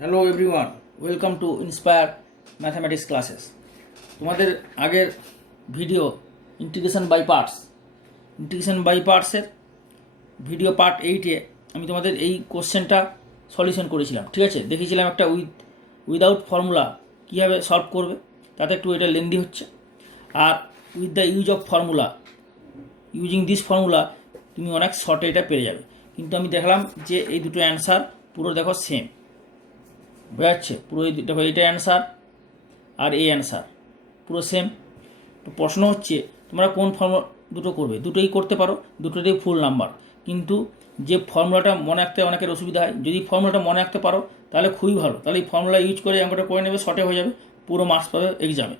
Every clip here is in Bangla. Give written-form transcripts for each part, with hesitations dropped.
Hello everyone, welcome to Inspire mathematics classes. তোমাদের আগের ভিডিও ইন্টিগ্রেশন বাই পার্টসের ভিডিও পার্ট 8-এ আমি তোমাদের এই কোশ্চেনটা সলিউশন করেছিলাম। ঠিক আছে, দেখিয়েছিলাম একটা উইদাউট ফর্মুলা কীভাবে সলভ করবে, তাতে একটু এটা লেন্দি হচ্ছে। আর with the use of formula, using this formula তুমি অনেক শর্টে এটা পেরে যাবে। কিন্তু আমি দেখলাম যে এই দুটো অ্যান্সার পুরো দেখো সেম, বোঝা যাচ্ছে? পুরো দেখো এটা অ্যান্সার আর এই অ্যান্সার পুরো সেম। তো প্রশ্ন হচ্ছে তোমরা কোন ফর্মুলা দুটো করবে। দুটোই করতে পারো, দুটোতেই ফুল নাম্বার। কিন্তু যে ফর্মুলাটা মনে রাখতে অনেকের অসুবিধা হয়, যদি ফর্মুলাটা মনে রাখতে পারো তাহলে খুবই ভালো, তাহলে এই ফর্মুলা ইউজ করে অঙ্কটা করে নেবে, শর্টে হয়ে যাবে, পুরো মার্কস পাবে এক্সামে।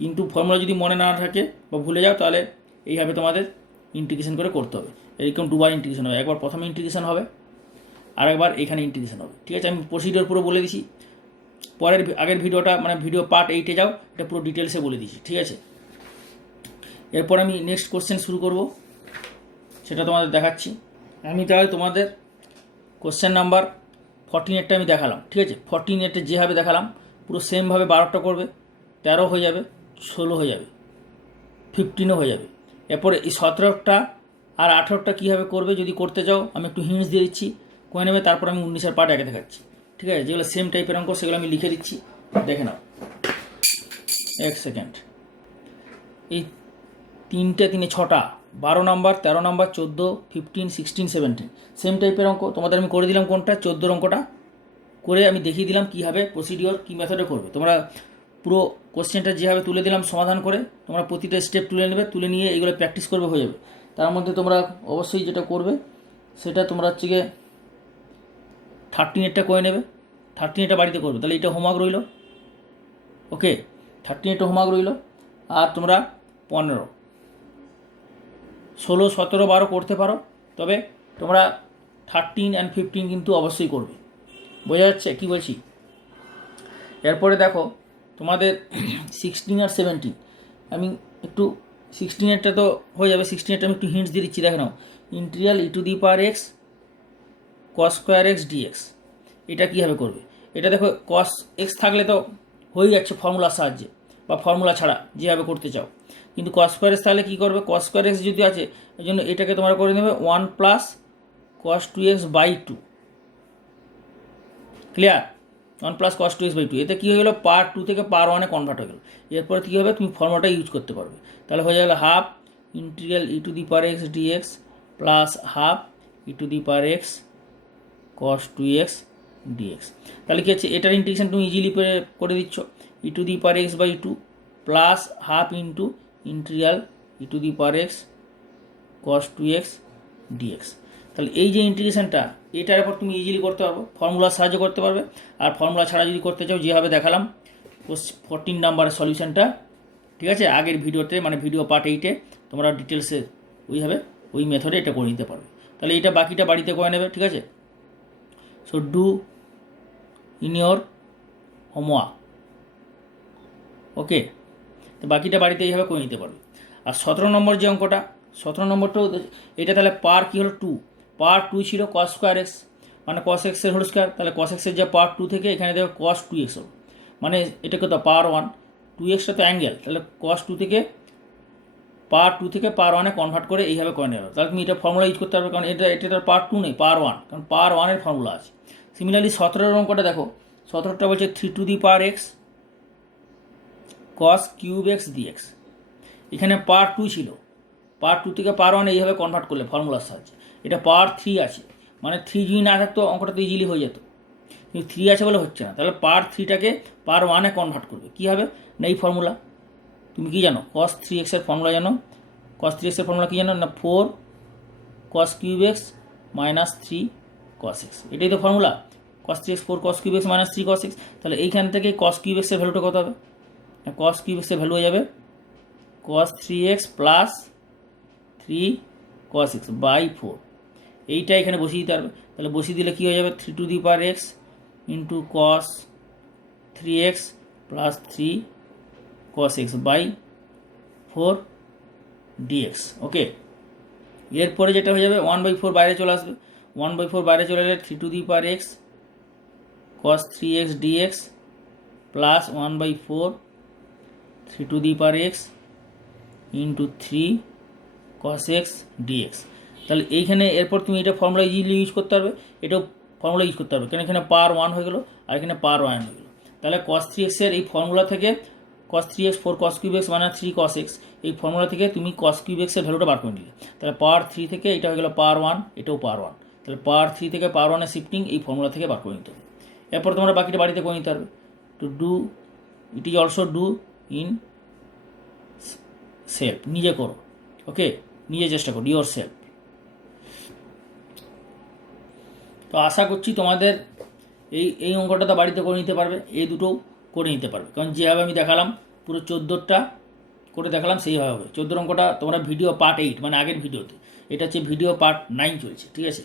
কিন্তু ফর্মুলা যদি মনে না থাকে বা ভুলে যাও তাহলে এইভাবে তোমাদের ইন্টিগ্রেশন করে করতে হবে। এরকম দুবার ইন্টিগ্রেশন হবে, একবার প্রথমে ইন্টিগ্রেশন হবে আর একবার এখানে ইন্টিগ্রেশন হবে। ঠিক আছে, আমি প্রসিডিওর পুরো বলে দিছি। আগের ভিডিওটা মানে ভিডিও পার্ট 8-এ যাও, এটা পুরো ডিটেলসে বলে দিচ্ছি। ঠিক আছে, এরপর আমি নেক্সট কোশ্চেন শুরু করব, সেটা তোমাদের দেখাচ্ছি। আমি তাহলে তোমাদের কোশ্চেন নাম্বার 14-এরটা আমি দেখালাম। ঠিক আছে, 14-এরটা যেভাবে দেখালাম পুরো সেমভাবে 12টা করবে, 13 হয়ে যাবে, 16 হয়ে যাবে, 15ও হয়ে যাবে। এরপরে এই 17টা আর 18টা কীভাবে করবে যদি করতে চাও আমি একটু হিন্টস দিয়ে দিচ্ছি, করে নেবে। তারপর আমি 19-এর পার্ট একে দেখাচ্ছি। ঠিক আছে, যেগুলো সেম টাইপের অঙ্ক সেগুলো আমি লিখে দিচ্ছি, দেখে নাও। এক সেকেন্ড। এই 3টে 3-এ 6টা, 12 নাম্বার, 13 নাম্বার, 14, 15, 16, 17 সেম টাইপের অঙ্ক। তোমাদের আমি করে দিলাম কোনটা, 14 অঙ্কটা করে আমি দেখিয়ে দিলাম কীভাবে প্রসিডিওর কী মেথডে করবে। তোমরা পুরো কোশ্চেনটা যেভাবে তুলে দিলাম সমাধান করে তোমরা প্রতিটা স্টেপ তুলে নেবে, তুলে নিয়ে এইগুলো প্র্যাকটিস করবে, হয়ে যাবে। তার মধ্যে তোমরা অবশ্যই যেটা করবে সেটা তোমরা হচ্ছে গিয়ে 13-এরটা করে নেবে, 13-এরটা বাড়িতে করবে, তাহলে এটা হোমওয়ার্ক রইল। ওকে, 13-এরটা হোমওয়ার্ক রইল। আর তোমরা 15, 16, 17, 12 করতে পারো, তবে তোমরা 13 and 15 কিন্তু অবশ্যই করবে। বোঝা যাচ্ছে কী বলছি? এরপরে দেখো তোমাদের 16 আর 17, আমি একটু 16-এরটা তো হয়ে যাবে, 16-এরটা আমি একটু হিন্টস দিয়ে দিচ্ছি, দেখে নাও। Integral e⁴x cos square x dx, এটা কীভাবে করবে? এটা দেখো cos x থাকলে তো হয়ে যাচ্ছে ফর্মুলার সাহায্যে বা ফর্মুলা ছাড়া যেভাবে করতে চাও। কিন্তু cos স্কোয়ার এক্স তাহলে কী করবে? cos স্কোয়ার এক্স যদি আছে এই জন্য এটাকে তোমরা করে নেবে 1 + cos 2x/2। Clear? 1 + cos 2x/2, এতে কী হয়ে গেলো, পার্ট 2 থেকে পার 1-এ কনভার্ট হয়ে গেলো। এরপরে কী হবে, তুমি ফর্মুলাটা ইউজ করতে পারবে। তাহলে হয়ে গেলো half integral e⁴x dx plus half e⁴x cos 2x dx। তাহলে কী হচ্ছে, এটার ইন্টিগ্রেশন তুমি ইজিলি করে দিচ্ছ, e⁴x/2 plus half into integral e⁴x cos 2x dx। তাহলে এই যে ইন্টিগ্রেশনটা, এটার উপর তুমি ইজিলি করতে পারবো, ফর্মুলার সাহায্যে করতে পারবে। আর ফর্মুলা ছাড়া যদি করতে চাও যেভাবে দেখালাম 14 নাম্বারের সলিউশনটা, ঠিক আছে, আগের ভিডিওতে মানে ভিডিও পার্ট 8-এ তোমরা ডিটেলসে ওইভাবে ওই মেথডে এটা করে নিতে পারবে। তাহলে এটা বাকিটা বাড়িতে করে নেবে। ঠিক আছে, so do in your homework. Okay, তো বাকিটা বাড়িতে এইভাবে করে নিতে পারবে। আর 17 নম্বর যে অঙ্কটা, 17 নম্বরটাও এটা তাহলে পার কী হলো 2, পার 2 ছিল cos স্কোয়ার এক্স মানে cos x এর হোল স্কোয়ার, তাহলে cos x এর যে পার 2 থেকে এখানে দেখো cos 2x হলো, মানে এটাকে তো পাওয়ার 1, 2xটা তো অ্যাঙ্গেল, তাহলে cos 2 থেকে পাওয়ার 2 থেকে পাওয়ার 1-এ কনভার্ট করে এইভাবে করে নেবে। তাহলে তুমি এটা ফর্মুলা ইউজ করতে পারবে, কারণ এটা তার পাওয়ার 2 নেই, পাওয়ার 1, কারণ পাওয়ার 1-এর ফর্মুলা আছে। সিমিলারলি 17 অঙ্কটা দেখো, 17টা বলছে 3⁴x cos cube x dx। এখানে পাওয়ার 2 ছিল, পাওয়ার 2 থেকে পাওয়ার 1 এইভাবে কনভার্ট করলে ফর্মুলার সাহায্যে। এটা পাওয়ার 3 আছে, মানে 3 যদি না থাকতো অঙ্কটা তো ইজিলি হয়ে যেত, কিন্তু 3 আছে বলে হচ্ছে না। তাহলে পাওয়ার 3টাকে পাওয়ার 1-এ কনভার্ট করবে, কী হবে না এই ফর্মুলা। তুমি কি জানো cos 3x এর ফর্মুলা জানো? cos 3x এর ফর্মুলা কী জানো না, 4 cos cube x minus 3 cos x, এটাই তো formula. cos 3x 4 cos cube x minus 3 cos x। তাহলে এইখান থেকে cos কিউব x এর ভ্যালুটা কত হবে? cos কিউব x এর ভ্যালু হয়ে যাবে cos 3x plus 3 cos x/4। এইটা এখানে বসিয়ে দিতে পারবে। তাহলে বসিয়ে দিলে কী হয়ে যাবে, 3⁴x into cos 3x plus 3 cos x/4 dx। ওকে, এরপরে যেটা হয়ে যাবে 1/4 বাইরে চলে আসবে, 1/4 বাইরে চলে এলে 3⁴x cos 3x dx plus 1/4 3 x into 3 cos x dx। তাহলে এইখানে এরপর তুমি এটা ফর্মুলা ইজিলি ইউজ করতে পারবে, এটাও ফর্মুলা ইউজ করতে পারবে, কারণ এখানে পাওয়ার 1 হয়ে গেলো আর এখানে পাওয়ার 1 হয়ে গেলো। তাহলে cos 3x এর এই ফর্মুলা থেকে cos 3x 4 cos cube x মানে 3 cos x, এই ফর্মুলা থেকে তুমি cos cube x এর ভ্যালুটা বার করে নিলে, তাহলে পাওয়ার 3 থেকে এটা হয়ে গেলো পাওয়ার 1, এটাও পাওয়ার 1, তাহলে পাওয়ার 3 থেকে পাওয়ার 1 এর শিফটিং এই ফর্মুলা থেকে বার করে নিতে হবে। এরপর তোমরা বাকিটা বাড়িতে করে নিতে পারবে। To do it is also do in self, নিজে করো, ওকে, নিজে চেষ্টা করো, ইয়োর সেলফ। তো আশা করছি তোমাদের এই অঙ্কটা তো বাড়িতে করে নিতে পারবে, এই দুটো করে নিতে পারবে, কারণ যেভাবে আমি দেখালাম পুরো 14টা করে দেখালাম সেইভাবে হবে। 14 অঙ্কটা তোমরা ভিডিও পার্ট 8 মানে আগের ভিডিওতে, এটা হচ্ছে ভিডিও পার্ট 9 চলছে, ঠিক আছে।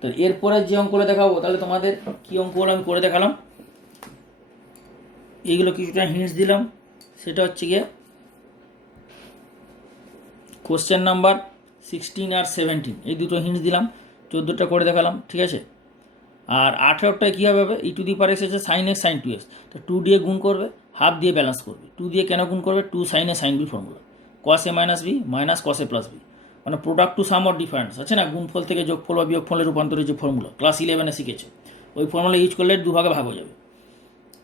তো এরপরে যে অঙ্কগুলো দেখাবো, তাহলে তোমাদের কী অঙ্কগুলো আমি করে দেখালাম, এইগুলো কিছুটা হিন্টস দিলাম, সেটা হচ্ছে গিয়ে কোশ্চেন নাম্বার 16 আর 17 এই দুটো হিন্টস দিলাম, 14টা করে দেখালাম, ঠিক আছে। আর 18টায় কী হবে, e to the power x হচ্ছে সাইন এক্স সাইন 2x, তো 2 দিয়ে গুণ করবে, হাফ দিয়ে ব্যালেন্স করবে। 2 দিয়ে কেন গুণ করবে, 2 sine A sine B formula, cos A minus B minus cos A plus B, মানে product to sum or difference আছে না, গুণফল থেকে যোগফল বা বিয়োগফলের রূপান্তরের যে ফর্মুলা ক্লাস 11-এ শিখেছো, ওই ফর্মুলা ইউজ করলে দুভাগে ভাগ হয়ে যাবে।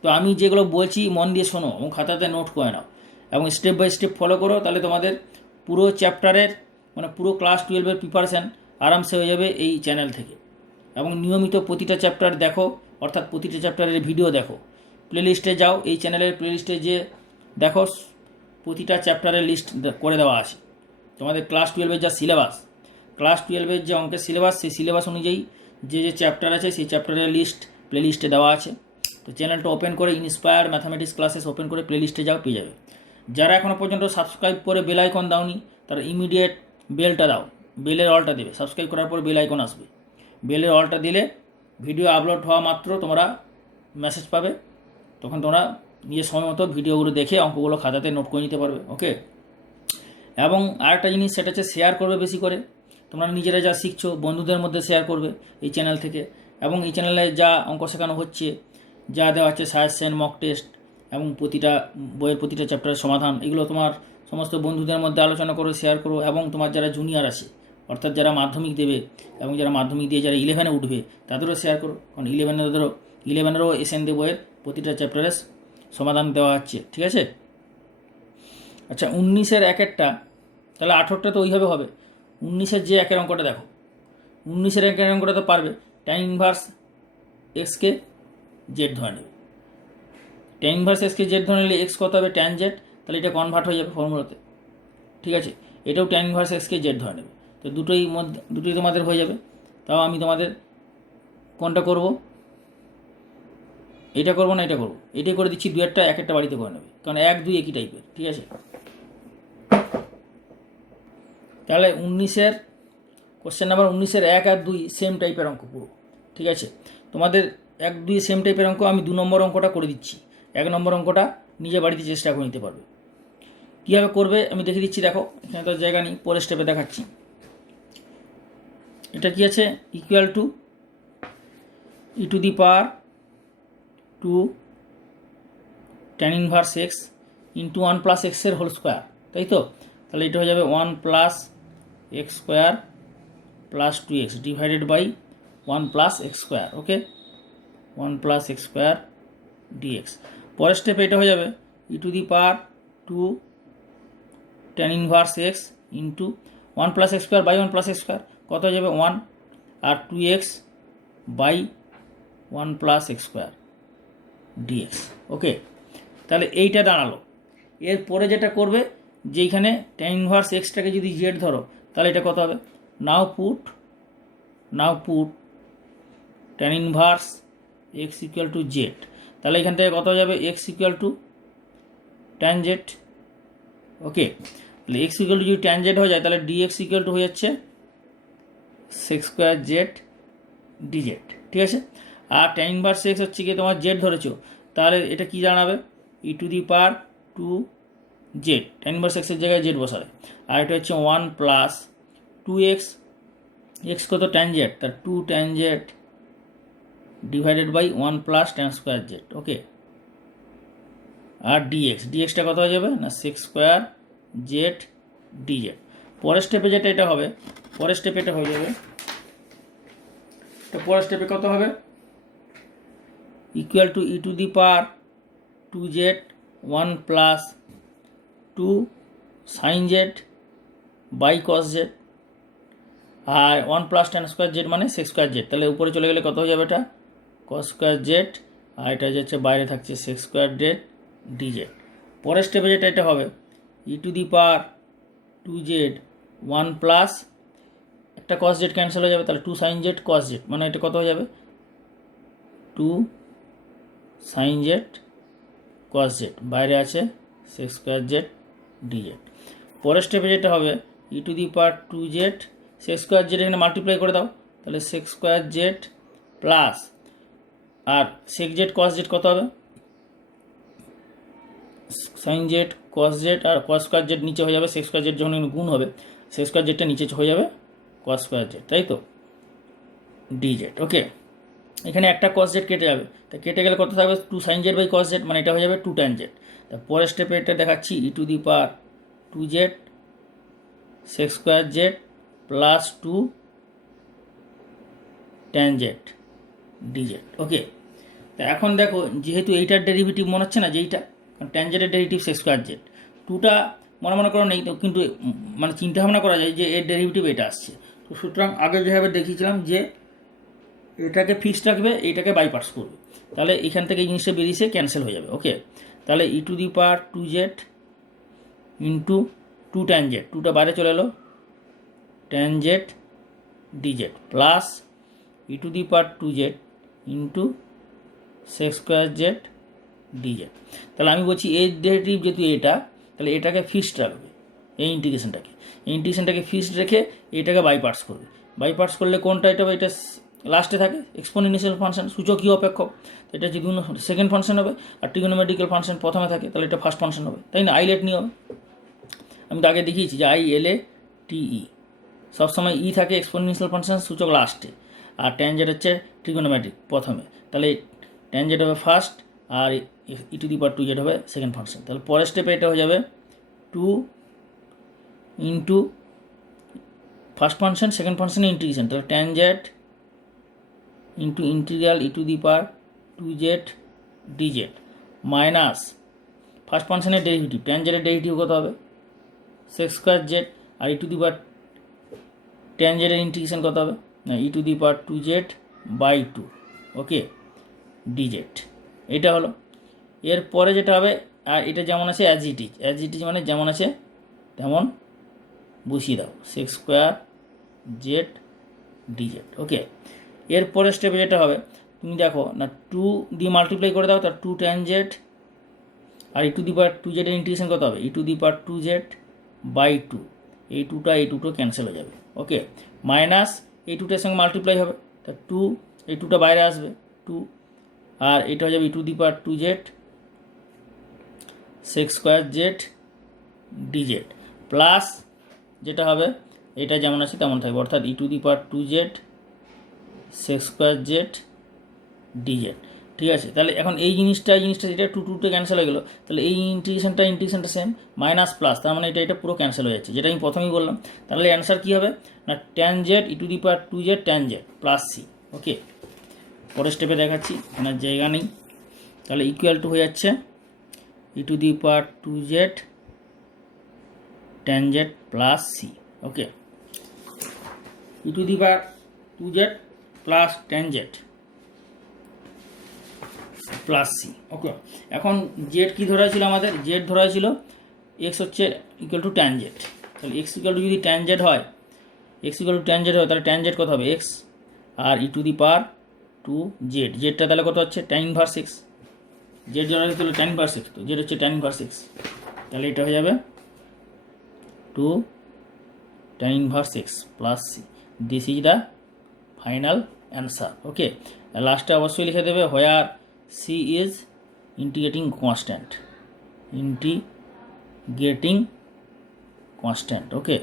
তো আমি যেগুলো বলছি মন দিয়ে শোনো এবং খাতাতে নোট করে নাও এবং স্টেপ বাই স্টেপ ফলো করো, তাহলে তোমাদের পুরো চ্যাপ্টারের মানে পুরো ক্লাস 12-এর প্রিপারেশান আরামসে হয়ে যাবে এই চ্যানেল থেকে। এবং নিয়মিত প্রতিটা চ্যাপ্টার দেখো, অর্থাৎ প্রতিটা চ্যাপ্টারের ভিডিও দেখো, প্লেলিস্টে যাও, এই চ্যানেলের প্লেলিস্টে যে দেখো প্রতিটা চ্যাপ্টারের লিস্ট করে দেওয়া আছে। তোমাদের ক্লাস 12-এর যা সিলেবাস, ক্লাস 12-এর যে অঙ্কের সিলেবাস, সেই সিলেবাস অনুযায়ী যে চ্যাপ্টার আছে সেই চ্যাপ্টারের লিস্ট প্লেলিস্টে দেওয়া আছে। তো চ্যানেলটা ওপেন করে ইন্সপায়ার ম্যাথামেটিক্স ক্লাসেস ওপেন করে প্লেলিস্টে যাও, পেয়ে যাবে। যারা এখনও পর্যন্ত সাবস্ক্রাইব করে বেল আইকন দাওনি, তারা ইমিডিয়েট বেলটা দাও, বেলের অলটা দেবে, সাবস্ক্রাইব করার পর বেল আইকন আসবে, বেলের অলটা দিলে ভিডিও আপলোড হওয়া মাত্র তোমরা মেসেজ পাবে, তখন তোমরা নিজের সময় মতো ভিডিওগুলো দেখে অঙ্কগুলো খাতাতে নোট করে নিতে পারবে, ওকে। এবং আরেকটা জিনিস, সেটা হচ্ছে শেয়ার করবে বেশি করে, তোমরা নিজেরা যা শিখছো বন্ধুদের মধ্যে শেয়ার করবে এই চ্যানেল থেকে। এবং এই চ্যানেলে যা অঙ্ক শেখানো হচ্ছে, যা দেওয়া হচ্ছে সাজেশন, মক টেস্ট এবং প্রতিটা বইয়ের প্রতিটা চ্যাপ্টারের সমাধান, এগুলো তোমার সমস্ত বন্ধুদের মধ্যে আলোচনা করো, শেয়ার করো। এবং তোমার যারা জুনিয়র আছে, অর্থাৎ যারা মাধ্যমিক দেবে এবং যারা মাধ্যমিক দিয়ে যারা 11-এ উঠবে, তাদেরও শেয়ার করো, কারণ 11-এরও এসএন দে বইয়ের প্রতিটা চ্যাপ্টারের সমাধান দেওয়া হচ্ছে, ঠিক আছে। আচ্ছা, 19-এর একেরটা, তাহলে 18টা তো ওইভাবে হবে। 19-এর যে একের অঙ্কটা দেখো, 19-এর একের অঙ্কটা তো পারবে, ট্যান ইনভার্স এক্সকে জেড ধরে নেবে, ট্যান ইনভার্স এক্সকে জেড ধরে নিলে এক্স কত হবে, ট্যান জেড, তাহলে এটা কনভার্ট হয়ে যাবে ফর্মুলাতে, ঠিক আছে। এটাও ট্যান ইনভার্স এক্সকে জেড ধরে নেবে, তো দুটোই তোমাদের হয়ে যাবে। তাও আমি তোমাদের কোনটা করব, এটা করবো না এটা করবো, এটাই করে দিচ্ছি, 2-একটা একটা বাড়িতে করে নেবে, কারণ 1, 2 একই টাইপের, ঠিক আছে। তাহলে 19-এর কোশ্চেন নাম্বার 19-এর 1 আর 2 সেম টাইপের অঙ্ক পুরো, ঠিক আছে। তোমাদের 1, 2 সেম টাইপের অঙ্ক, আমি 2 নম্বর অঙ্কটা করে দিচ্ছি, 1 নম্বর অঙ্কটা নিজে বাড়িতে চেষ্টা করে নিতে পারবে। কীভাবে করবে আমি দেখে দিচ্ছি, দেখো এখানে তো জায়গা নেই, পরের স্টেপে দেখাচ্ছি। এটা কি আছে, equal to e to the power 2 tan inverse x into 1 plus এক্সের হোল স্কোয়ার, তাই তো। তাহলে এটা হয়ে যাবে 1 plus x square plus 2x divided by 1 plus x square, okay, 1 plus x square dx. পরের স্টেপে এটা হয়ে যাবে e to the power 2 tan inverse x into 1 plus x square by 1 plus x square, কত হয়ে যাবে 1 আর 2x by 1 plus x square dx, okay. তাহলে এইটা দাঁড়ালো। এরপরে যেটা করবে, যেইখানে ট্যান ইনভার্স এক্সটাকে যদি জেড ধরো, তাহলে এটা কত হবে, now put tan inverse x equal to z, তাহলে এখান থেকে কত হয়ে যাবে, x equal to tan z, okay. তাহলে এক্স ইকুয়াল টু যদি ট্যান জেড হয়ে যায়, তাহলে ডিএক্স ইকুয়াল টু হয়ে যাচ্ছে সেক্স স্কোয়ার জেড ডিজেড, ঠিক আছে। আর ট্যান ইনভার্স এক্স হচ্ছে কি তোমার জেড ধরেছো, তাহলে এটা কি জানাবে, ই টু দি পাওয়ার 2 জেড, ট্যান ইনভার্স এক্সের জায়গায় জেড বসাবে। আর এটা হচ্ছে 1 প্লাস 2x, এক্স কত ট্যান জেড, তার 2 tan z divided by 1 plus tan square z. Okay, আর ডিএক্সটা কত হয়ে যাবে না সেক স্কোয়ার জেড ডিজেড। পরের স্টেপে যেটা এটা হবে, পরের স্টেপে এটা হয়ে যাবে, তো পরের স্টেপে কত হবে, equal to e to the power 2z 1 plus 2 sine z by cos z, আর 1 প্লাস ট্যান স্কোয়ার জেড মানে সেক স্কোয়ার জেড। তাহলে উপরে চলে গেলে কত হয়ে যাবে, এটা কস স্কোয়ার জেড, আর এটা যাচ্ছে বাইরে থাকছে সেক স্কোয়ার জেড ডিজেড। পরের স্টেপে যেটা এটা হবে, e to the power 2z 1 plus একটা কস জেড ক্যান্সেল হয়ে যাবে, তাহলে 2 সাইন জেড কস জেড, মানে এটা কত হয়ে যাবে 2 সাইন জেড কস জেড, বাইরে আছে সেক স্কোয়ার জেড ডিজেড। পরের স্টেপে যেটা হবে, e to the power 2z sec square z এখানে মাল্টিপ্লাই করে দাও, তাহলে সেক স্কোয়ার জেড প্লাস আর সেক জেড কস জেড কত হবে সাইন জেড কস জেড, আর কস স্কোয়ার জেড নিচে হয়ে যাবে সেক স্কোয়ার জেড, যখন গুণ হবে সেক স্কোয়ার জেডটা নিচে হয়ে যাবে কস স্কোয়ার জেড, তাই তো ডিজেড। ওকে, এখানে একটা কস জেড কেটে যাবে, তা কেটে গেলে কত থাকবে 2 sine z by cos z, মানে এটা হয়ে যাবে 2 ট্যান জেড। তা পরের স্টেপে এটা দেখাচ্ছি, e to the power 2z sec square z plus 2 tan z dz. Okay, তা এখন দেখো যেহেতু এইটার ডেরিভেটিভ মনে হচ্ছে না যে এইটা, ট্যান জেডের ডেরিভেটিভ সেক স্কোয়ার জেড, 2টা মনে করো নেই তো, কিন্তু মানে চিন্তা ভাবনা করা যায় যে এর ডেরিভেটিভ এটা আসছে। তো সুতরাং আগে যেভাবে দেখিয়েছিলাম যে এটাকে ফিক্সড রাখবে, এইটাকে বাইপার্টস করবে, তাহলে এখান থেকে এই জিনিসটা বেরিয়েছে ক্যান্সেল হয়ে যাবে। ওকে, তাহলে e to the power 2z into 2 tan z, 2টা বাইরে চলে এলো tan z dz plus e to the power 2z into sec square z dz. তাহলে আমি বলছি এর ডেরিভেটিভ যেহেতু এটা, তাহলে এটাকে ফিক্সড রাখবে, এই ইন্টিগ্রেশনটাকে ফিক্সড রেখে এটাকে বাইপার্টস করবে। বাইপার্টস করলে কোনটা এটা হবে, এটা লাস্টে থাকে এক্সপোনেনশিয়াল ফাংশন, সূচকীয় অপেক্ষক, এটা যে সেকেন্ড ফাংশন হবে, আর ট্রিগোনোমেট্রিক্যাল ফাংশন প্রথমে থাকে, তাহলে এটা ফার্স্ট ফাংশন হবে, তাই না, আইলেট নিয়ে হবে। আমি তো আগে দেখিয়েছি যে ILATE সবসময় ই থাকে এক্সপোনেনশিয়াল ফাংশন সূচক লাস্টে, আর ট্যান জেড হচ্ছে ট্রিগোনোমেট্রিক প্রথমে, তাহলে ট্যান জেড হবে ফার্স্ট আর e to the power 2z হবে সেকেন্ড ফাংশন। তাহলে পরের স্টেপে এটা হয়ে যাবে 2 ইন্টু ফার্স্ট ফাংশন সেকেন্ড ফাংশনের ইন্টিগ্রেশন, তাহলে tan z into integral e to the power 2z dz minus first ফাংশনের ডেরিভেটিভ, ট্যান জেডের ডেরিভেটিভ কত হবে সেক স্কোয়ার জেড, আর e to the power tan জেডের ইন্টিগ্রেশন কত হবে না e to the power 2z by 2। Okay, dz এটা হলো। এরপরে যেটা হবে, আর এটা যেমন আছে অ্যাজ ইট ইজ মানে যেমন আছে তেমন বসিয়ে দাও সেক স্কোয়ার জেড ডিজেড। ওকে, এরপরে স্টেপে যেটা হবে, তুমি দেখো না 2 দিয়ে মাল্টিপ্লাই করে দাও, তার 2 ট্যান জেড, আর e to the power 2z এর ইন্টিগ্রেশন কত হবে e to the power 2z by 2, এই 2টা ক্যান্সেল হয়ে যাবে। ওকে, মাইনাস এই 2টার সঙ্গে মাল্টিপ্লাই হবে, তা 2 এই 2টা বাইরে আসবে 2, আর এটা হয়ে যাবে e to the power 2z sec square z dz plus যেটা হবে এটা যেমন আছে তেমন থাকবে, অর্থাৎ e to the power 2z sec square z dz. ঠিক আছে, তাহলে এখন এই জিনিসটা এটা 2 ক্যান্সেল হয়ে গেলো, তাহলে এই ইন্টিগ্রেশনটা সেম, মাইনাস প্লাস, তার মানে এটা পুরো ক্যান্সেল হয়ে যাচ্ছে, যেটা আমি প্রথমেই বললাম। তাহলে অ্যান্সার কী হবে না tan z e to the power 2z tan z plus c. Okay, পরের স্টেপে দেখাচ্ছি, এখানে জায়গা নেই, তাহলে ইকুয়াল টু হয়ে যাচ্ছে e to the power 2z tan z plus c. Okay, e to the power 2z plus tan z plus c. Okay, এখন জেড কী ধরা ছিল আমাদের, জেড ধরা ছিল এক্স হচ্ছে ইকুয়াল টু ট্যান জেড, তাহলে এক্স ইকুয়াল টু যদি ট্যান জেড হয় তাহলে ট্যান জেড কত হবে x, R e to the power 2z, জেডটা তাহলে কত হচ্ছে ট্যান ইনভার্স এক্স, জেড ধরা হয়েছিল ট্যান ইনভার্স এক্স, তো জেড হচ্ছে ট্যান ইনভার্স এক্স, তাহলে এটা হয়ে যাবে 2 tan inverse X plus C. This is the final answer. Okay, লাস্টে অবশ্যই লিখে দেবে where C is integrating constant. Okay,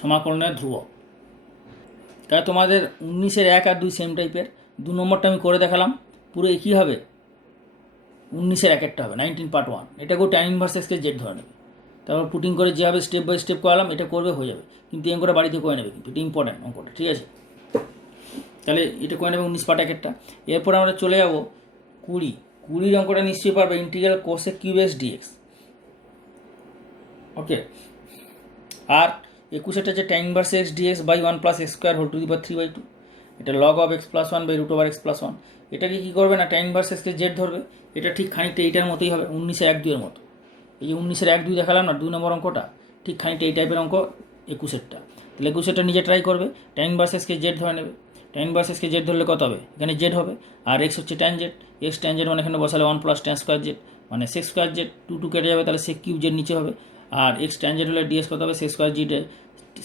সমাকলনের ধ্রুবক। তাই তোমাদের 19-এর 1 আর 2 সেম টাইপের। 2 নম্বরটা আমি করে দেখালাম, পুরো একই হবে। 19-এর 1-এরটা হবে 19 পার্ট 1, এটাকেও ট্যান ইনভার্স এক্সকে জেড ধরে নেবে। তারপর পুটিং করে যেভাবে স্টেপ বাই স্টেপ করালাম এটা করবে, হয়ে যাবে। কিন্তু এই অঙ্কটা বাড়িতে করে নেবে, কিন্তু এটা ইম্পর্টেন্ট অঙ্কটা, ঠিক আছে? তাহলে এটা করে নেবে 19 পার্ট 1-এরটা। এরপর আমরা চলে যাব 20 অঙ্কটা নিশ্চয়ই পারবে, integral cosec cube x dx. Okay, আর 21-এটা যে tan inverse x dx by 1 plus x square whole to the power 3/2, এটা log of x plus 1 by root over x plus 1। এটাকে কী করবে না, ট্যান ইনভার্স এক্সকে জেড ধরবে। এটা ঠিক খানিকটা এইটার মতোই হবে, 19-এর 1-2 মতো। এই যে 19-এর 1-2 দেখালাম না, 2 নম্বর অঙ্কটা ঠিক খানিকটা এই টাইপের অঙ্ক 21-এরটা। তাহলে 21-এরটা নিজে ট্রাই করবে, ট্যান ইনভার্স এক্সকে জেড ধরে নেবে। ট্যান ইনভার্স এক্সকে জেড ধরলে কত হবে, এখানে জেড হবে, আর এক্স হচ্ছে tan Z. X tan Z মানে এখানে বসালে 1 প্লাস ট্যান স্কোয়ার জেড, মানে সেক্স স্কোয়ার জেড, 2 কেটে যাবে, তাহলে সেক কিউব জেড নিচে হবে। আর এক্স ট্যান জেড হলে ডিএক্স কত হবে, sex square Z,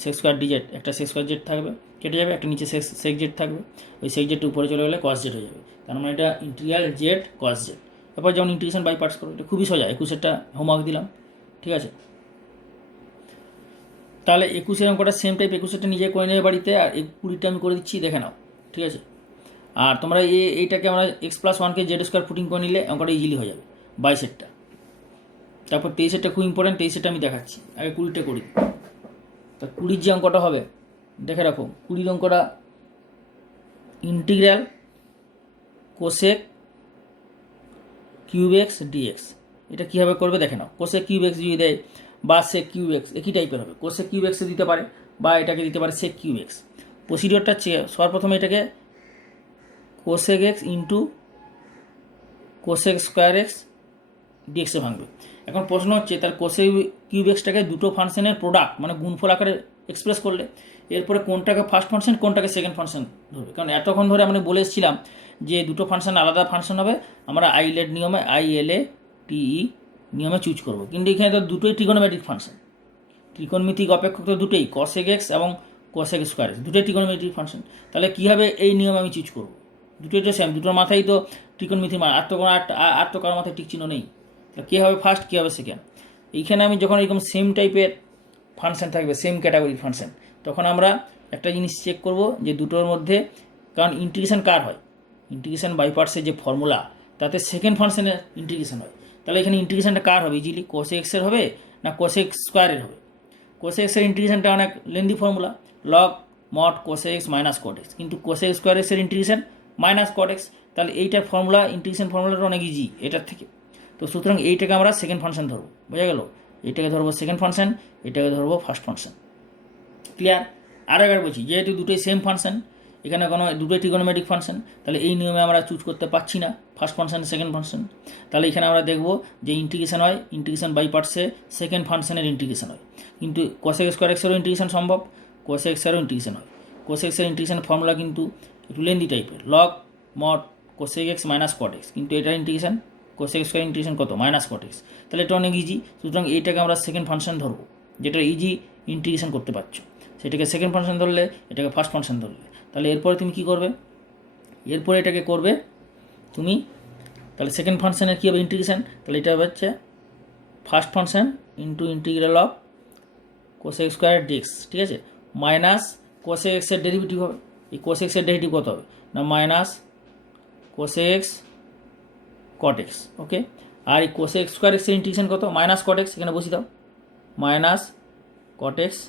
sex square DZ, একটা সেক্স স্কোয়ার জেড থাকবে কেটে যাবে, একটা নিচে সেক জেড থাকবে। ওই সেক জেডটা উপরে চলে গেলে কস জেড হয়ে যাবে। তার মানে এটা ইন্টিগ্রাল জেড কস জেড। তারপর যেমন ইন্টিগ্রেশন বাই পার্টস করো, এটা খুবই সোজা। 21-এরটা হোমওয়ার্ক দিলাম, ঠিক আছে? তাহলে 21-এর অঙ্কটা সেম টাইপ, 21-এরটা নিজে করে নেবে বাড়িতে, আর 20-টা আমি করে দিচ্ছি, দেখে নাও, ঠিক আছে? আর তোমরা এইটাকে আমরা এক্স প্লাস 1কে জেড স্কোয়ার ফুটিং করে নিলে অঙ্কটা ইজিলি হয়ে যাবে 22-এরটা। তারপর 23-এরটা খুব ইম্পর্টেন্ট, 23-এরটা আমি দেখাচ্ছি, আগে 20-টা করি। তা 20-র যে অঙ্কটা হবে দেখে রাখো, 20-র অঙ্কটা integral cosec cube x dx. এটা কীভাবে করবে দেখে নাও। কোসেক কিউব এক্স যদি দেয় বা সেক কিউব এক্স, একই টাইপের হবে। কোসেক কিউব এক্সে দিতে পারে বা এটাকে দিতে পারে সেক কিউব এক্স। প্রসিডিওরটা সর্বপ্রথমে এটাকে cosec x into cosec square x ডিএক্সে ভাঙবে। এখন প্রশ্ন হচ্ছে তার কোসেক কিউব এক্সটাকে দুটো ফাংশনের প্রোডাক্ট মানে গুণফল আকারে এক্সপ্রেস করলে এরপরে কোনটাকে ফার্স্ট ফাংশন কোনটাকে সেকেন্ড ফাংশন ধরবে। কারণ এতক্ষণ ধরে আমরা বলে এসেছিলাম যে দুটো ফাংশন আলাদা ফাংশন হবে, আমরা আইলেট নিয়মে ILATE নিয়মে চুজ করব। কিন্তু এখানে তো দুটোই ট্রিগোনোমেট্রিক ফাংশন, ত্রিকোণমিতিক অপেক্ষক তো দুটোই, কসেক এক্স এবং কসেক স্কোয়ার এক্স, দুটোই ট্রিগোনোমেট্রিক ফাংশন। তাহলে কী হবে, এই নিয়মে আমি চুজ করব। দুটোই তো সেম, দুটোর মাথায় তো ত্রিকোণমিতি মান, আর তো কারোর মাথায় টিক চিহ্ন নেই। তাহলে কী হবে ফার্স্ট, কী হবে সেকেন্ড। এইখানে আমি যখন এরকম সেম টাইপের ফাংশন থাকবে, সেম ক্যাটাগরির ফাংশন, তখন আমরা একটা জিনিস চেক করব যে দুটোর মধ্যে, কারণ ইন্টিগ্রেশন কার হয়, ইন্টিগ্রেশন বাই পার্টসের যে ফর্মুলা তাতে সেকেন্ড ফাংশনের ইন্টিগ্রেশন হয়। তাহলে এখানে ইন্টিগ্রেশনটা কার হবে, ইজিলি কোসেক এক্সের হবে না কোসেক স্কোয়ারের হবে। কোসেক এক্সের ইন্টিগ্রেশনটা অনেক lengthy formula, log mod cosec x minus cot x, কিন্তু কোসেক স্কোয়ার এক্সের ইন্টিগ্রেশন মাইনাস কট এক্স। তাহলে এইটার ফর্মুলা, ইন্টিগ্রেশন ফর্মুলাটা অনেক ইজি এটার থেকে। তো সুতরাং এইটাকে আমরা সেকেন্ড ফাংশন ধরবো, বোঝা গেল? এটাকে ধরবো সেকেন্ড ফাংশন, এটাকে ধরবো ফার্স্ট ফাংশন। ক্লিয়ার? আর একবার বলছি, যেহেতু দুটোই সেম ফাংশন, এখানে কোনো দুটোই ট্রিগোনোমেট্রিক ফাংশন, তাহলে এই নিয়মে আমরা চুজ করতে পারছি না ফার্স্ট ফাংশন সেকেন্ড ফাংশন। তাহলে এখানে আমরা দেখব যে ইন্টিগ্রেশন হয়, ইন্টিগ্রেশন বাই পার্টসে সেকেন্ড ফাংশনের ইন্টিগ্রেশন হয়। কিন্তু কোসেক স্কোয়ার এক্সেরও ইন্টিগ্রেশন সম্ভব, কোসেক এক্সেরও ইন্টিগ্রেশন হয়। কোসেক এক্সের ইন্টিগ্রেশন ফর্মুলা কিন্তু একটু লেন্দি টাইপের, log mod cosec x minus cot x, কিন্তু এটার ইন্টিগ্রেশন কোসেক স্কোয়ার ইন্টিগ্রেশন কত, মাইনাস কট এক্স। তাহলে এটা অনেক ইজি। সুতরাং এইটাকে আমরা সেকেন্ড ফাংশন ধরবো, যেটা ইজি ইন্টিগ্রেশন করতে পারছো, সেটাকে সেকেন্ড ফাংশন ধরলে, এটাকে ফার্স্ট ফাংশন ধরলে। তাহলে এরপরে তুমি কী করবে, এরপরে এটাকে করবে তুমি, তাহলে সেকেন্ড ফাংশনের কী হবে ইন্টিগ্রেশন, তাহলে এটা হচ্ছে first function into integral of cosec square d x, ঠিক আছে, মাইনাস কোসেক এক্সের ডেরিভেটিভ হবে। এই কোসেক এক্সের ডেরিভেটিভ কত হবে না, minus cosec x cot x, okay. আর এই কোসেক স্কোয়ার এক্সের ইন্টিগ্রেশন কত, মাইনাস কট এক্স, এখানে বসিয়ে দাও, minus cot x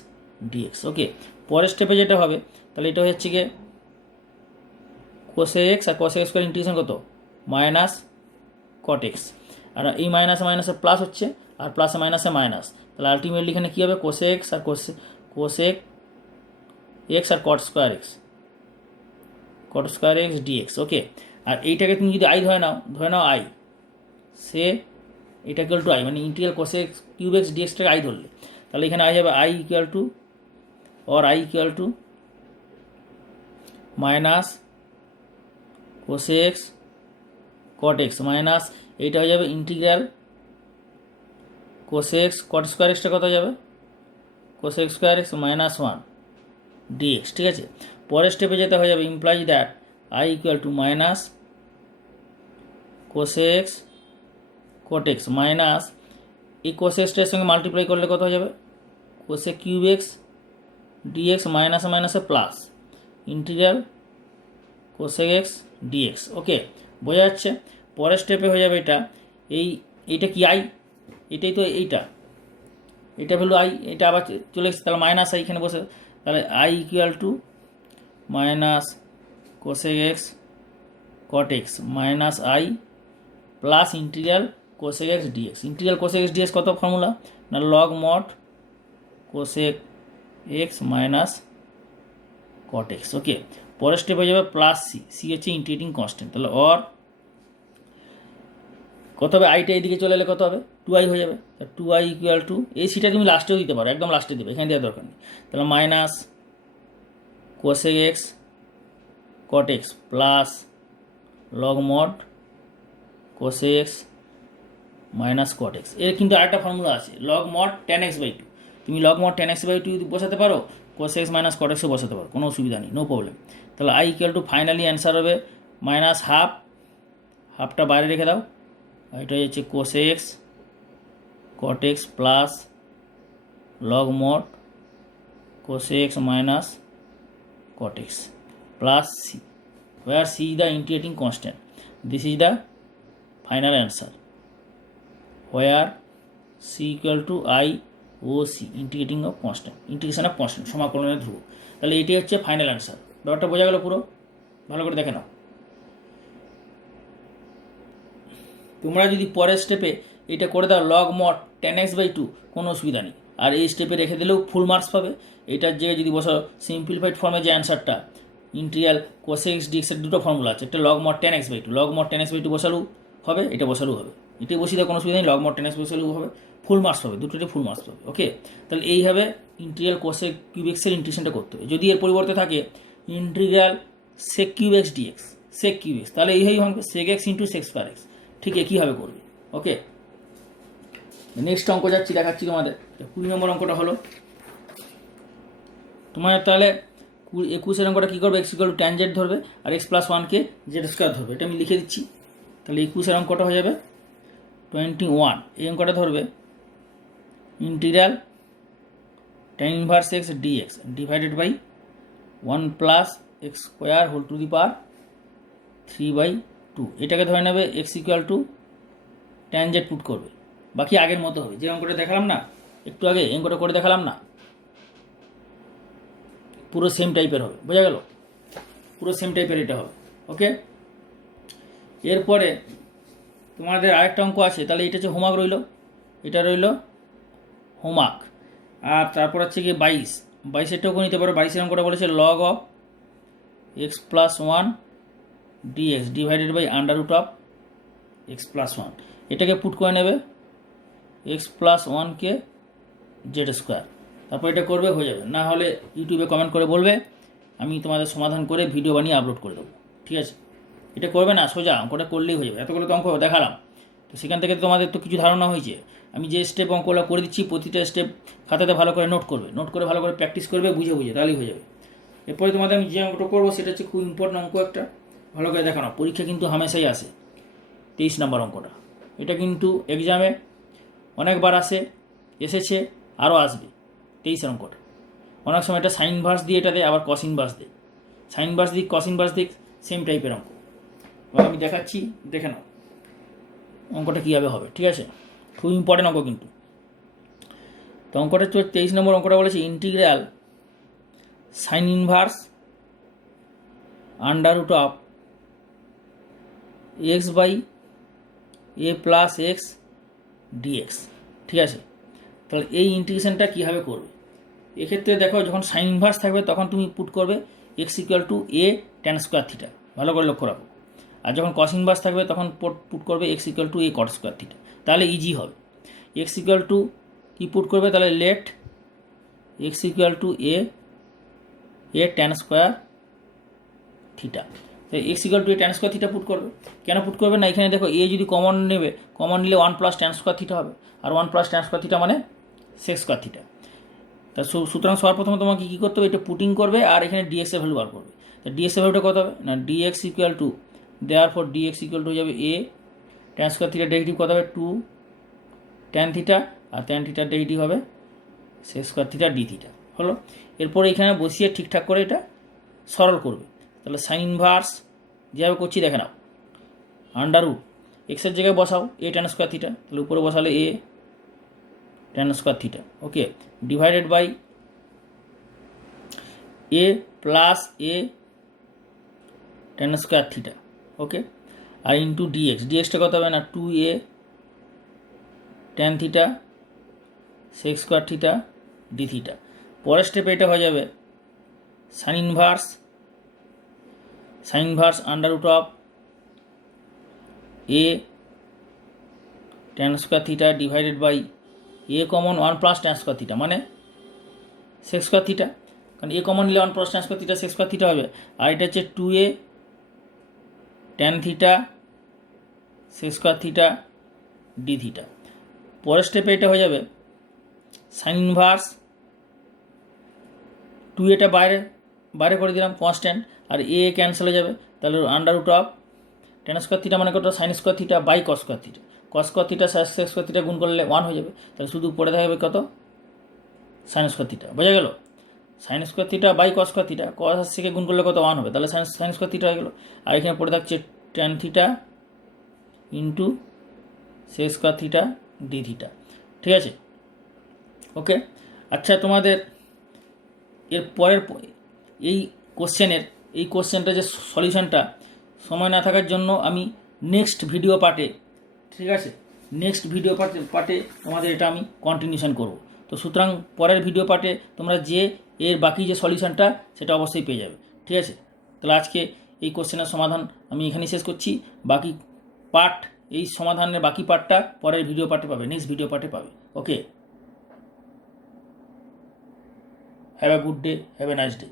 dx, okay. পরের স্টেপে যেটা হবে, তাহলে এটা হচ্ছে গিয়ে কোসেক এক্স আর কোসেক স্কোয়ার ইন্টিগ্রেশন কত, মাইনাস কট এক্স, আর এই মাইনাসে মাইনাসে প্লাস হচ্ছে, আর প্লাসে মাইনাসে মাইনাস, তাহলে আলটিমেটলি এখানে কী হবে, কোসেক এক্স আর কোসেক এক্স আর cot square x dx, okay. আর এইটাকে তুমি যদি আই ধরে নাও আই, সে এটা ইকুয়াল টু আই, মানে ইন্টিগ্রাল কোসেক কিউব এক্স ডিএক্সটাকে আই ধরলে, তাহলে এখানে আই যাবে I equal to minus cosec x cot x minus এইটা হয়ে যাবে integral cosec x cot square এক্সটা কত যাবে, cosec square x minus 1 dx, ঠিক আছে। পরের স্টেপে যেতে হয়ে যাবে implies that I equal to minus cosec x cot x minus এই কোসেক এক্সটার সঙ্গে মাল্টিপ্লাই করলে কত হয়ে যাবে, কোসেক কিউব এক্স ডিএক্স মাইনাসে মাইনাসে plus, integral cosec x dx. Okay, বোঝা যাচ্ছে? পরের স্টেপে হয়ে যাবে এইটা কি আই, এটাই তো এটা ভ্যালু আই, এটা আবার চলে এসেছে, তাহলে মাইনাস আই এখানে বসে, তাহলে I equal to minus cosec x cot x minus I plus integral cosec x dx. Integral cosec x dx কত ফর্মুলা না log mod cosec x minus cot x. Okay, পরের স্টেপ হয়ে যাবে প্লাস সি হচ্ছে ইন্টিগ্রেটিং কনস্ট্যান্ট, তাহলে অর কত হবে, আইটা এইদিকে চলে এলে কত হবে, 2i হয়ে যাবে। 2i ইকুয়াল টু এই সিটা তুমি লাস্টেও দিতে পারো, একদম লাস্টে দেবে, এখানে দেওয়ার দরকার নেই। তাহলে minus cosec x cot x plus log mod cosec x minus cot x. এর কিন্তু আরেকটা ফর্মুলা আছে, log mod tan x by two. তুমি log mod tan x by two বসাতে পারো, কোসেক এক্স মাইনাস কট এক্সও বসাতে পারো, কোনো অসুবিধা নেই, নো প্রবলেম। তাহলে I equal to finally answer হবে মাইনাস হাফটা বাইরে রেখে দাও, এটা হচ্ছে cosec x cot x plus log mod cosec x minus cot x plus c, where c is the integrating constant. This is the final answer, where c equal to I o c, integrating of constant, integration of constant, সমাকলনের ধ্রুবক। তাহলে এটি হচ্ছে ফাইনাল অ্যান্সার। ব্যাপারটা বোঝা গেল পুরো? ভালো করে দেখে নাও। তোমরা যদি পরের স্টেপে এটা করে দাও লগ মড 10x বাই 2, কোনো অসুবিধা নেই, আর এই স্টেপে রেখে দিলেও ফুল মার্কস পাবে। এটার জায়গায় যদি বসাও সিম্পলিফাইড ফর্মে যে অ্যান্সারটা ইন্টিগ্রাল কোসেক এক্স ডিএক্সের দুটো ফর্মুলা আছে, একটা log mod 10x by 2, log mod 10x by 2 বসালেও হবে, এটা বসালেও হবে, এটাই বসিয়ে দেওয়া কোনো অসুবিধা নেই, লগ মড 10x বসালেও হবে, ফুল মার্কস পাবে, দুটোতে ফুল মার্কস পাবে। ওকে, তাহলে এইভাবে ইন্টিগ্রাল কোসেক কিউব এক্সের ইন্টিগ্রেশনটা করতে হবে। যদি এর পরিবর্তে থাকে integral sec cube x d x, sec cube x, তাহলে এইভাবেই হবে sec x into sec square x, ঠিক একইভাবে করবে। ওকে, নেক্সট অঙ্ক যাচ্ছি, দেখাচ্ছি তোমাদের। 20 নম্বর অঙ্কটা হলো তোমার, তাহলে 21 অঙ্কটা কী করবে, x equal to tan Z ধরবে আর এক্স প্লাস 1কে জেড স্কোয়ার ধরবে, এটা আমি লিখে দিচ্ছি। তাহলে 21 অঙ্কটা হয়ে যাবে 21, এই অঙ্কটা ধরবে integral tan inverse x dx divided by 1 plus x square whole to the power 3/2, এটাকে ধরে নেবে x equal to tan z put করবে, বাকি আগের মতো হবে। যে অঙ্কটা দেখালাম না একটু আগে, অঙ্কটা করে দেখালাম না, পুরো সেম টাইপের হবে, বোঝা গেল? পুরো সেম টাইপের এটা হবে। ওকে, এরপরে তোমাদের আরেকটা অঙ্ক আছে, তাহলে এটা হচ্ছে হোমওয়ার্ক রইল, এটা রইল হোমওয়ার্ক। আর তারপর হচ্ছে কি 22-এরটাও করে নিতে পারো। 22-এর অঙ্কটা বলেছে log of x plus 1 d x divided by under root of x plus 1, এটাকে পুট করে নেবে এক্স প্লাস 1কে জেড স্কোয়ার, তারপর এটা করবে, হয়ে যাবে। না হলে ইউটিউবে কমেন্ট করে বলবে, আমি তোমাদের সমাধান করে ভিডিও বানিয়ে আপলোড করে দেবো, ঠিক আছে? এটা করবে না, সোজা অঙ্কটা করলেই হয়ে যাবে। এতগুলো তো অঙ্ক দেখালাম, তো সেখান থেকে তোমাদের তো কিছু ধারণা হয়েছে। আমি যে স্টেপ অঙ্কগুলো করে দিচ্ছি, প্রতিটা স্টেপ খাতাতে ভালো করে নোট করবে, নোট করে ভালো করে প্র্যাকটিস করবে, বুঝে তাহলেই হয়ে যাবে। এরপরে তোমাদের আমি যে অঙ্কটা করবো সেটা হচ্ছে খুব ইম্পর্টেন্ট অঙ্ক একটা, ভালো করে দেখানো। পরীক্ষা কিন্তু হামেশাই আসে 23 নম্বর অঙ্কটা, এটা কিন্তু এক্সামে অনেকবার এসেছে, আরও আসবে। 23 অঙ্কটা অনেক সময় এটা সাইন ভার্স দিয়ে এটা দেয়, আবার কস ইনভার্স দেয়, সাইন ভার্স দিক কস ইনভার্স দিক, সেম টাইপের অঙ্ক। এবার আমি দেখাচ্ছি, দেখে নাও অঙ্কটা কীভাবে হবে, ঠিক আছে? খুব ইম্পর্টেন্ট অঙ্ক কিন্তু। তো অঙ্কটা 23 নম্বর অঙ্কটা বলেছে integral sine inverse under root of x by a plus x d x, ঠিক আছে? তাহলে এই ইন্টিগ্রেশনটা কীভাবে করবে? এক্ষেত্রে দেখো, যখন সাইন ইনভার্স থাকবে তখন তুমি পুট করবে x equal to a tan square theta, ভালো করে লক্ষ্য রাখো। আর যখন কস ইনভার্স থাকবে তখন পুট করবে x equal to a cot square theta, তাহলে ইজি হবে। এক্স ইকুয়াল টু কী পুট করবে, তাহলে let x equal to a tan square theta, তো x equal to a tan square theta put করবে। কেন পুট করবে না, এখানে দেখো এ যদি কমন নেবে, কমন নিলে 1 প্লাস ট্যান স্কোয়ার থিটা হবে, আর 1 প্লাস ট্যান স্কোয়ার থিটা মানে সেক স্কোয়ার থিটা। তা সুতরাং সবার প্রথমে তোমাকে কী করতে হবে, এটা পুটিং করবে আর এখানে ডিএক্সের ভ্যালু বার করবে। তা ডিএক্সের ভ্যালুটা কত হবে না, ডিএক্স ইকুয়াল টু দেওয়ার পর ডিএক্স ইকুয়াল টু হয়ে যাবে a tan square theta, derivative কত হবে 2 ট্যান থিটা, আর ট্যান থিটার ডেরিভেটিভ হবে sec square theta d theta, হলো। এরপর এখানে বসিয়ে ঠিকঠাক করে এটা সরল করবে। তাহলে সাইন ইনভার্স যেভাবে করছি দেখে নাও, আন্ডার রুট এক্সের জায়গায় বসাও এ ট্যান স্কোয়ার থিটা, তাহলে উপরে বসালে a tan square theta, okay, divided by a plus a tan square theta, okay, আর ইন্টু ডিএক্স, ডিএক্সটা কত হবে না 2a tan theta sec square theta d theta. পরের স্টেপে এটা হয়ে যাবে sine inverse under root of a tan square theta divided by a common 1 plus tan square theta মানে সেক স্কোয়ার থিটা, কারণ এ কমন নিলে 1 plus tan square theta sec square theta হবে। আর এটা হচ্ছে 2a tan theta sec square theta d theta. পরের স্টেপে এটা হয়ে যাবে সাইন ইনভার্স 2a বাইরে করে দিলাম কনস্ট্যান্ট, আর এ ক্যান্সেল হয়ে যাবে, তাহলে under root of tan square theta মানে কত sine square theta by cos square theta, cos square theta sec square theta গুণ করলে 1 হয়ে যাবে, তাহলে শুধু পড়ে থাকবে কত সাইন স্কোয়ার থিটা, বোঝা গেল? Sine square theta by cos square theta, cos থেকে গুণ করলে কত 1 হবে, তাহলে সাইন স্কোয়ার থিটা হয়ে গেল। আর এখানে পড়ে থাকছে tan theta into sec square theta d theta, ঠিক আছে, ওকে। আচ্ছা, তোমাদের এর পরের এই কোশ্চেনটা যে সলিউশনটা সময় না থাকার জন্য আমি নেক্সট ভিডিও পার্টে, ঠিক আছে, নেক্সট ভিডিও পার্টে তোমাদের এটা আমি কন্টিনিউশন করব। তো সুতরাং পরের ভিডিও পার্টে তোমরা যে এর বাকি যে সলিউশনটা সেটা অবশ্যই পেয়ে যাবে, ঠিক আছে। তাহলে আজকে এই কোশ্চেনের সমাধান আমি এখানেই শেষ করছি, বাকি পার্ট এই সমাধানের বাকি পার্টটা পরের ভিডিও পার্টে পাবে, নেক্সট ভিডিও পার্টে পাবে, okay. Have a good day, have a nice day.